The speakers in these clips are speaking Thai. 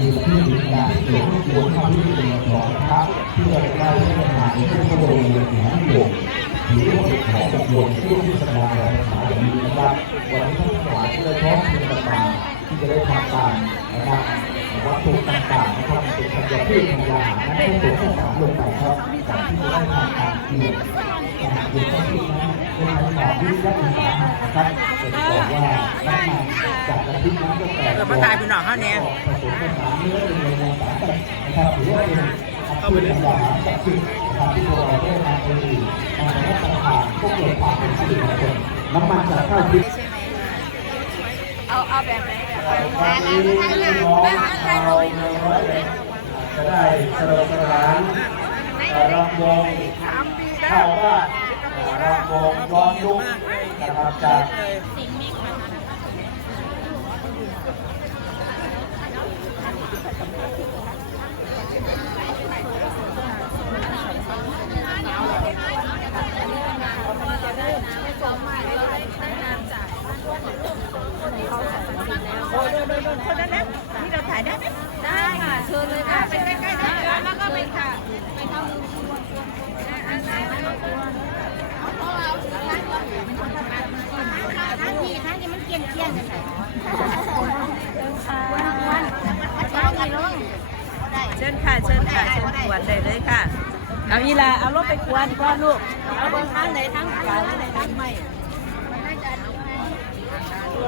คือที่มีการเกิดขึ้นบนข้าวที่เป็นของครับเพื่อได้เรื่องงานที่ผู้บริหารของหลวงหรือว่าเป็นของหลวงที่ที่สบายของสายนี้นะครับวันนี้ท่านหลายที่ได้พร้อมทีมต่างๆที่จะได้ทำการนะครับวัตถุต่างๆนะครับเป็นธัญพืชธัญญาหารนั้นให้ตัวข้าวสารลงไปครับก่อนที่จะได้ทำการเกี่ยวกับ เป็นคำตอบที่ยักษ์สาหัสนะครับเป็นบอกว่าน้ำมันจากกะทินั้นก็แตกเออมาตายพี่น้องเขาเนี่ยผสมผสานเนื้อเป็นเนื้อสารนะครับถือว่าเป็นเข้าไปในอาหารจากสิ่งนะครับที่เราได้มาเป็นมาในรัฐบานก็เกิดความเป็นสิริมงคลน้ำมันจากข้าวทิพย์เอาเอาแบบไหนแบบวันนี้พี่น้องชาเมืองร้อยเอ็ดจะได้สนุกสนานรำวงข้าวบ้า นรำวงย้อนยุคนะครับจากคนนั้นนะนี่เราถ่ายได้ไหมได้ค่ะเชิญเลยค่ะไปใกล้ๆได้แล้วก็ไปค่ะไปทำมือควรอันไหนมันควรเอาเอาทั้งที่ทั้งที่มัน เชิญค่ะ เชิญค่ะ เชิญกวนได้เลยค่ะ เอาอีลาเอารถไปกวนก่อนลูก เอาบนทางไหนทางขวางไหนทางไม่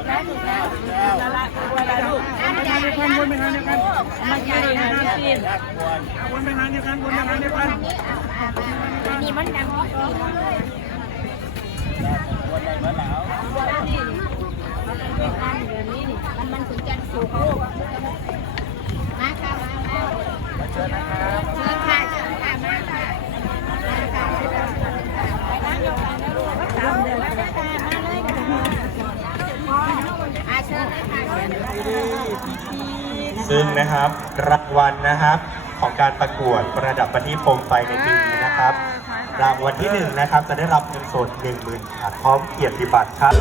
ได้ถูกแล้วละละกวนละลูกอันใหญ่วนวนไปทางเดียวกันมาใหญ่นะจีนวนไปทางเดียวกันวนไปทางเดียวกันนี่มันดังเลยมันมันถึงจะสูงโลกมาค่ะมาเชิญนะครับเชิญค่ะเชิญค่ะมาค่ะมาค่ะไปนั่งยกกันนะลูกมาค่ะมาเลยค่ะมาเลยค่ะอาเชิญเลยค่ะเชิญเลย ซึ่งนะครับรางวัลนะครับของการประกวดประดับประทีปโคมไฟในปีนี้นะครับ รางวัลที่หนึ่งนะครับจะได้รับเงินสด1 0,000บาทพร้อมเกียรติบัตรครับ